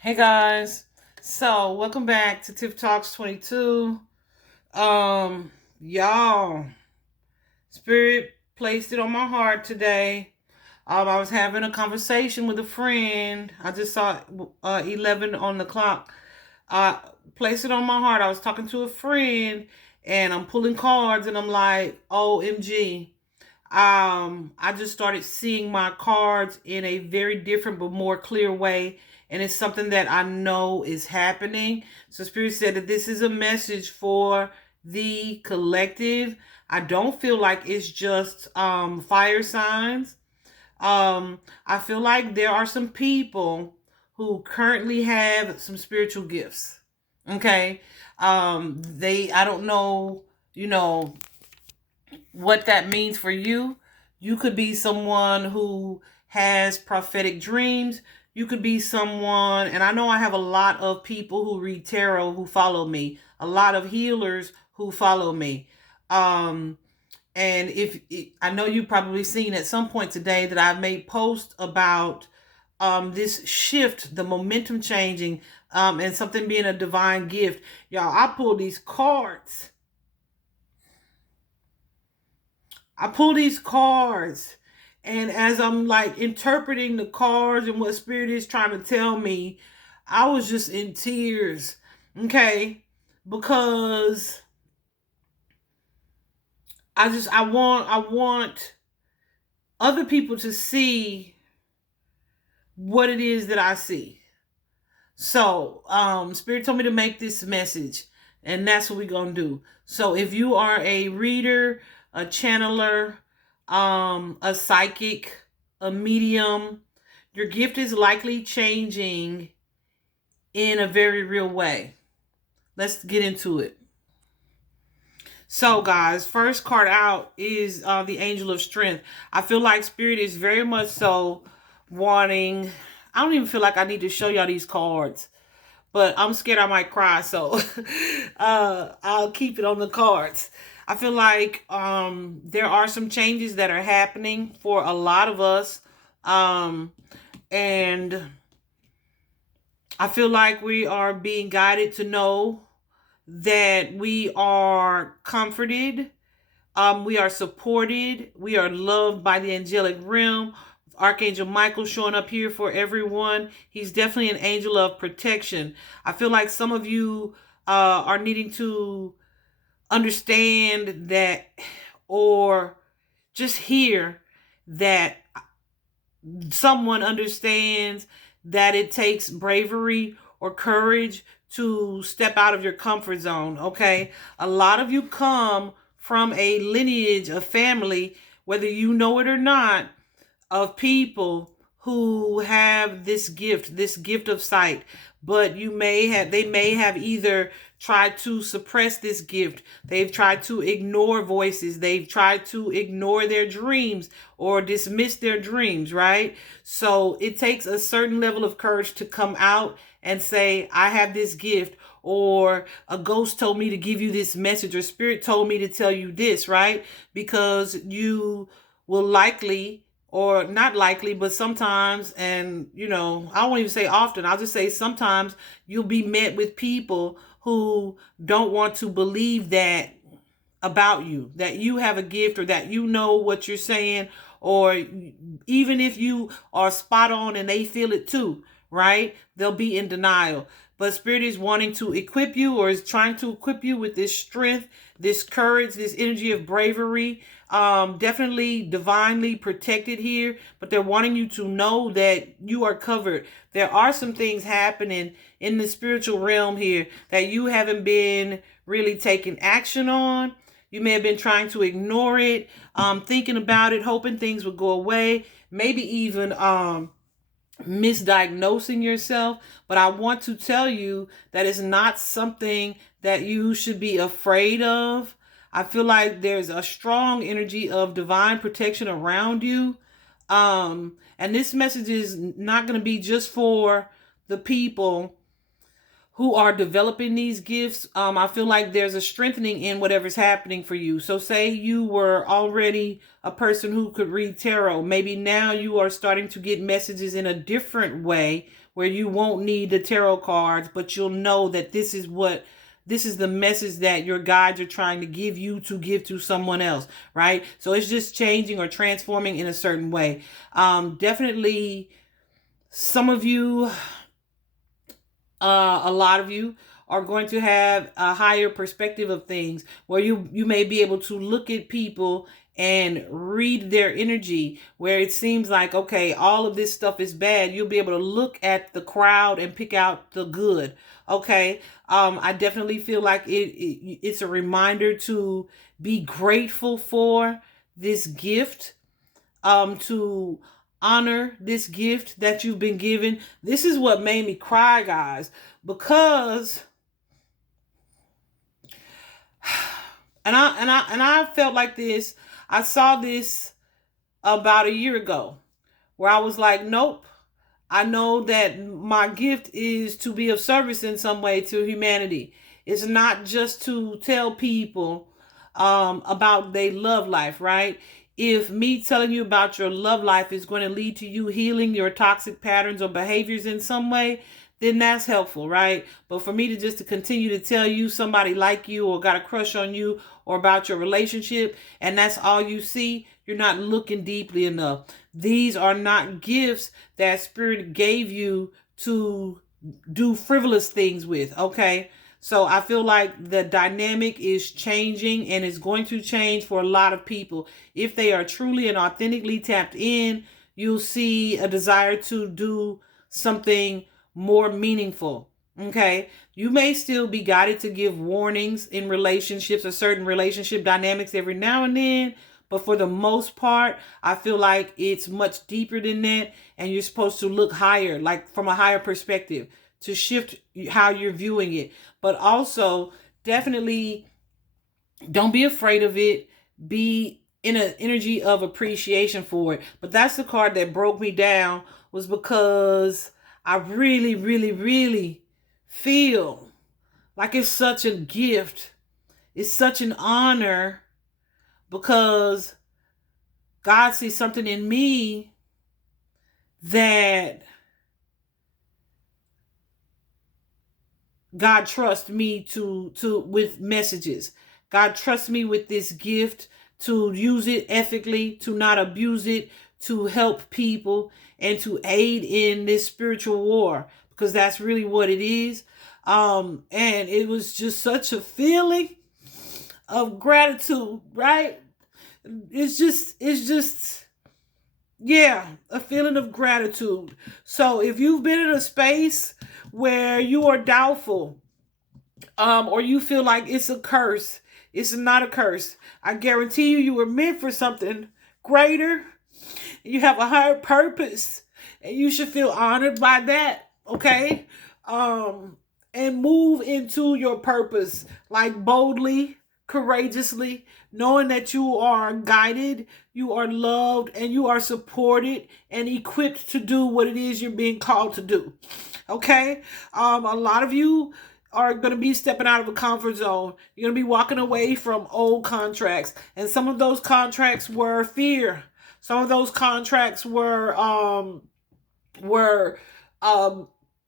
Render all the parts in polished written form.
Hey guys, so welcome back to Tiff Talks 22. Y'all, Spirit placed it on my heart today. I was having a conversation with a friend. I just saw 11 on the clock. Uh, Placed it on my heart. I was talking to a friend and I'm pulling cards and I'm like, OMG. I just started seeing my cards in a very different but more clear way, and it's something that I know is happening. So Spirit said that this is a message for the collective. I don't feel like it's just fire signs. I feel like there are some people who currently have some spiritual gifts. Okay. I don't know, you know, what that means for you. You could be someone who has prophetic dreams. You could be someone, and I know I have a lot of people who read tarot who follow me, a lot of healers who follow me. Um, and if I know you've probably seen at some point today that I've made posts about this shift, the momentum changing, and something being a divine gift. Y'all, I pull these cards. I pull these cards, and as I'm like interpreting the cards and what Spirit is trying to tell me, I was just in tears. Okay, because I want other people to see what it is that I see. So, Spirit told me to make this message, and that's what we're gonna do. So, if you are a reader, a channeler, a psychic, a medium, your gift is likely changing in a very real way. Let's get into it. So, guys, first card out is the Angel of Strength. I feel like Spirit is very much so wanting. I don't even feel like I need to show y'all these cards, but I'm scared I might cry, so I'll keep it on the cards. I feel like there are some changes that are happening for a lot of us, and I feel like we are being guided to know that we are comforted, we are supported, we are loved by the angelic realm. Archangel Michael showing up here for everyone. He's definitely an angel of protection. I feel like some of you are needing to understand that, or just hear that someone understands that it takes bravery or courage to step out of your comfort zone. Okay, a lot of you come from a lineage of family, whether you know it or not, of people who have this gift of sight, but they may have either tried to suppress this gift, they've tried to ignore voices, they've tried to ignore their dreams or dismiss their dreams, right? So it takes a certain level of courage to come out and say, I have this gift, or a ghost told me to give you this message, or Spirit told me to tell you this, right? Because you will likely, or not likely, but sometimes, and I won't even say often, I'll just say sometimes you'll be met with people who don't want to believe that about you, that you have a gift, or that you know what you're saying, or even if you are spot on and they feel it too, right? They'll be in denial. But Spirit is wanting to equip you, or is trying to equip you with this strength, this courage, this energy of bravery. Definitely divinely protected here, but they're wanting you to know that you are covered. There are some things happening in the spiritual realm here that you haven't been really taking action on. You may have been trying to ignore it, thinking about it, hoping things would go away, maybe even misdiagnosing yourself. But I want to tell you that it's not something that you should be afraid of. I feel like there's a strong energy of divine protection around you. And this message is not going to be just for the people who are developing these gifts. I feel like there's a strengthening in whatever's happening for you. So say you were already a person who could read tarot. Maybe now you are starting to get messages in a different way where you won't need the tarot cards, but you'll know that this is the message that your guides are trying to give you to give to someone else, right? So it's just changing or transforming in a certain way. Definitely some of you, a lot of you are going to have a higher perspective of things, where you may be able to look at people and read their energy, where it seems like, okay, all of this stuff is bad. You'll be able to look at the crowd and pick out the good. Okay. I definitely feel like it's a reminder to be grateful for this gift, to honor this gift that you've been given. This is what made me cry, guys, because I felt like this. I saw this about a year ago, where I was like, nope. I know that my gift is to be of service in some way to humanity. It's not just to tell people about their love life, right? If me telling you about your love life is going to lead to you healing your toxic patterns or behaviors in some way, then that's helpful, right? But for me to continue to tell you somebody like you or got a crush on you or about your relationship, and that's all you see, you're not looking deeply enough. These are not gifts that Spirit gave you to do frivolous things with, okay? So I feel like the dynamic is changing, and it's going to change for a lot of people. If they are truly and authentically tapped in, you'll see a desire to do something more meaningful. Okay. You may still be guided to give warnings in relationships or certain relationship dynamics every now and then. But for the most part, I feel like it's much deeper than that. And you're supposed to look higher, like from a higher perspective, to shift how you're viewing it. But also, definitely don't be afraid of it. Be in an energy of appreciation for it. But that's the card that broke me down, was because I really, really, really feel like it's such a gift. It's such an honor, because God sees something in me that God trusts me to with messages. God trusts me with this gift to use it ethically, to not abuse it, to help people, and to aid in this spiritual war, because that's really what it is. And it was just such a feeling of gratitude, right? It's just, yeah, a feeling of gratitude. So if you've been in a space where you are doubtful, or you feel like it's a curse, it's not a curse. I guarantee you were meant for something greater. You have a higher purpose, and you should feel honored by that, okay? And move into your purpose, like boldly, courageously, knowing that you are guided, you are loved, and you are supported and equipped to do what it is you're being called to do, okay? A lot of you are going to be stepping out of a comfort zone. You're going to be walking away from old contracts, and some of those contracts were fear. Some of those contracts were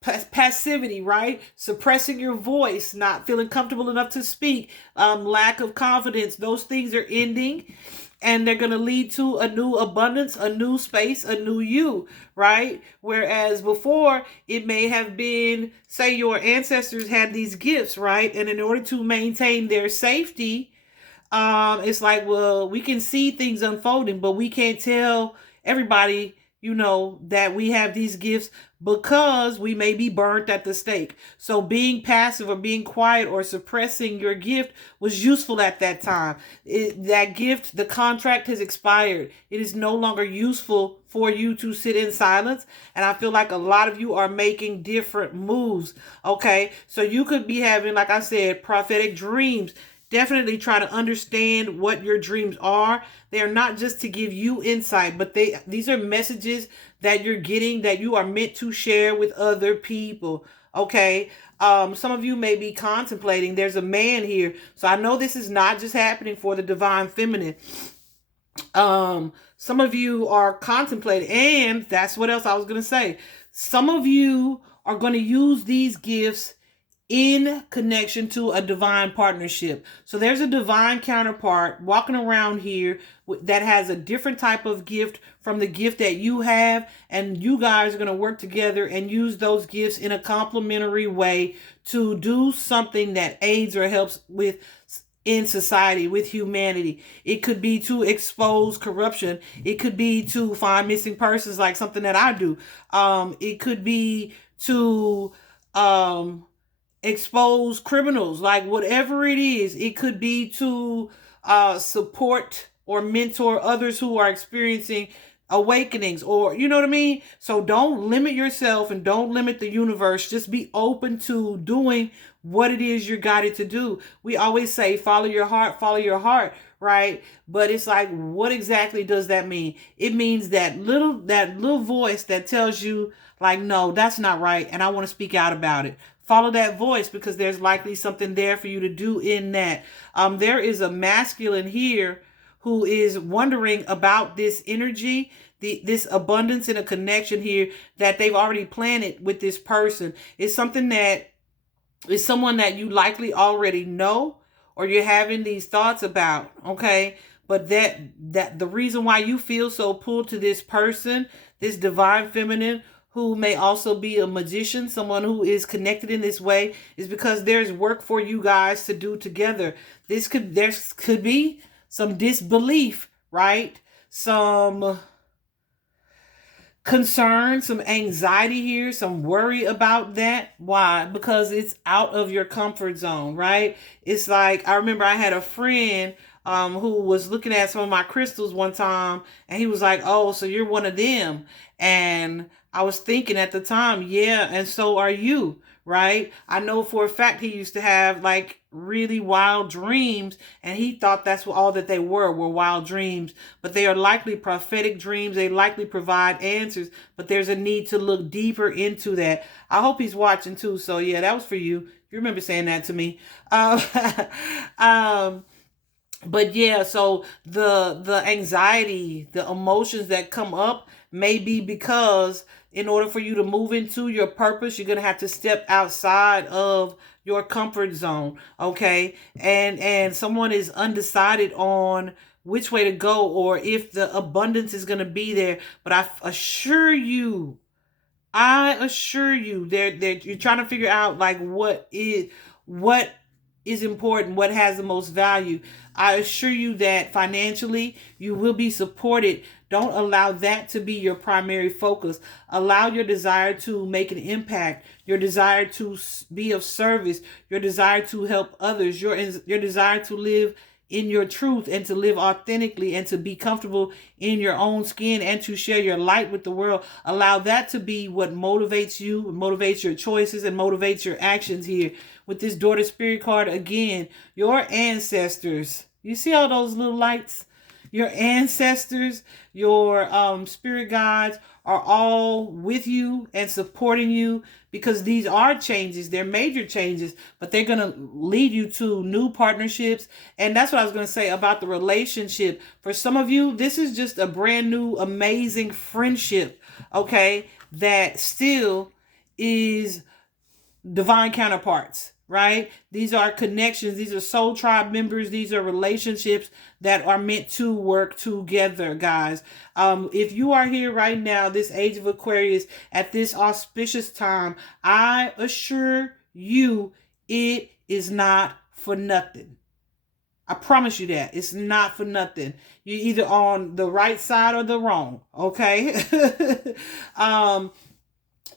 passivity, right? Suppressing your voice, not feeling comfortable enough to speak, lack of confidence. Those things are ending, and they're going to lead to a new abundance, a new space, a new you, right? Whereas before, it may have been, say your ancestors had these gifts, right? And in order to maintain their safety, it's like, well, we can see things unfolding, but we can't tell everybody, that we have these gifts, because we may be burnt at the stake. So being passive or being quiet or suppressing your gift was useful at that time. That gift, the contract has expired. It is no longer useful for you to sit in silence. And I feel like a lot of you are making different moves. Okay. So you could be having, like I said, prophetic dreams. Definitely try to understand what your dreams are. They are not just to give you insight, but these are messages that you're getting that you are meant to share with other people. Okay. Some of you may be contemplating. There's a man here. So I know this is not just happening for the divine feminine. Some of you are contemplating, and that's what else I was going to say. Some of you are going to use these gifts in connection to a divine partnership. So there's a divine counterpart walking around here that has a different type of gift from the gift that you have, and you guys are going to work together and use those gifts in a complementary way to do something that aids or helps with in society, with humanity. It could be to expose corruption. It could be to find missing persons, like something that I do. It could be to expose criminals, like whatever it is. It could be to support or mentor others who are experiencing awakenings, or you know what I mean. So don't limit yourself and don't limit the universe. Just be open to doing what it is you're guided to do. We always say follow your heart, right? But it's like, what exactly does that mean? It means that little voice that tells you like, no, that's not right, and I want to speak out about it. Follow that voice, because there's likely something there for you to do in that. There is a masculine here who is wondering about this energy, this abundance and a connection here that they've already planted with this person. It's something that is someone that you likely already know, or you're having these thoughts about, okay? But that the reason why you feel so pulled to this person, this divine feminine, who may also be a magician, someone who is connected in this way, is because there's work for you guys to do together. There could be some disbelief, right? Some concern, some anxiety here, some worry about that. Why? Because it's out of your comfort zone, right? It's like, I remember I had a friend who was looking at some of my crystals one time, and he was like, oh, so you're one of them. And I was thinking at the time, yeah, and so are you, right? I know for a fact he used to have like really wild dreams, and he thought that's all that they were wild dreams. But they are likely prophetic dreams. They likely provide answers, but there's a need to look deeper into that. I hope he's watching too. So yeah, that was for you. You remember saying that to me. But yeah, so the anxiety, the emotions that come up may be because in order for you to move into your purpose, you're going to have to step outside of your comfort zone, okay? And someone is undecided on which way to go, or if the abundance is going to be there. But I assure you that you're trying to figure out like what is important, what has the most value. I assure you that financially you will be supported. Don't allow that to be your primary focus. Allow your desire to make an impact, your desire to be of service, your desire to help others, your desire to live in your truth and to live authentically and to be comfortable in your own skin and to share your light with the world. Allow that to be what motivates you, motivates your choices, and motivates your actions here. With this daughter spirit card, again, your ancestors, you see all those little lights? Your ancestors, your spirit guides are all with you and supporting you, because these are changes. They're major changes, but they're going to lead you to new partnerships. And that's what I was going to say about the relationship. For some of you, this is just a brand new, amazing friendship, okay, that still is divine counterparts, right? These are connections. These are soul tribe members. These are relationships that are meant to work together, guys. If you are here right now, this age of Aquarius, at this auspicious time, I assure you it is not for nothing. I promise you that. It's not for nothing. You're either on the right side or the wrong, okay?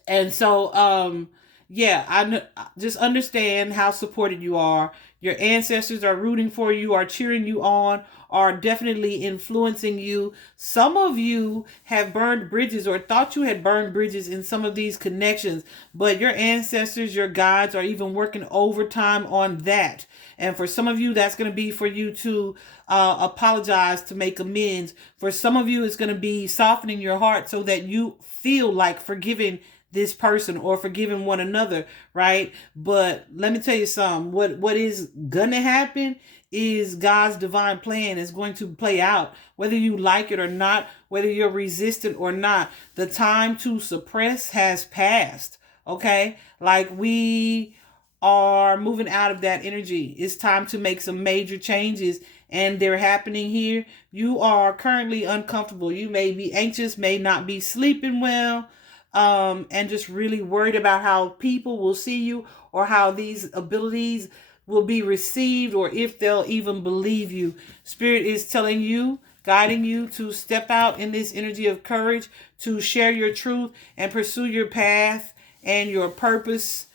And so, yeah, I just understand how supported you are. Your ancestors are rooting for you, are cheering you on, are definitely influencing you. Some of you have burned bridges or thought you had burned bridges in some of these connections, but your ancestors, your guides are even working overtime on that. And for some of you, that's going to be for you to apologize, to make amends. For some of you, it's going to be softening your heart so that you feel like forgiving this person or forgiving one another, right? But let me tell you something. What is gonna happen is God's divine plan is going to play out, whether you like it or not, whether you're resistant or not. The time to suppress has passed. Okay, like we are moving out of that energy. It's time to make some major changes, and they're happening here. You are currently uncomfortable. You may be anxious, may not be sleeping well, and just really worried about how people will see you, or how these abilities will be received, or if they'll even believe you. Spirit is telling you, guiding you to step out in this energy of courage, to share your truth and pursue your path and your purpose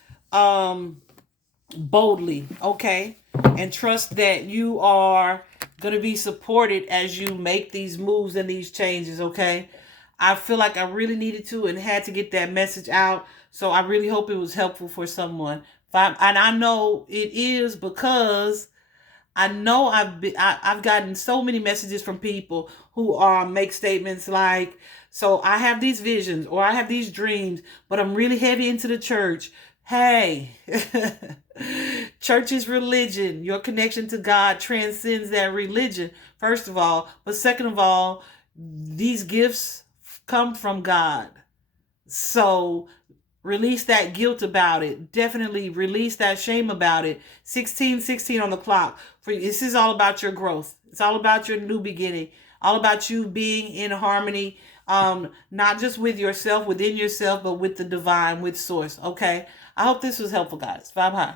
boldly, okay? And trust that you are going to be supported as you make these moves and these changes, okay? I feel like I really needed to and had to get that message out. So I really hope it was helpful for someone. And I know it is, because I know I've gotten so many messages from people who make statements like, so I have these visions or I have these dreams, but I'm really heavy into the church. Hey, church is religion. Your connection to God transcends that religion, first of all. But second of all, these gifts come from God. So release that guilt about it. Definitely release that shame about it. 16:16 on the clock. This is all about your growth. It's all about your new beginning. All about you being in harmony, not just with yourself, within yourself, but with the divine, with source. Okay. I hope this was helpful, guys. Bye bye.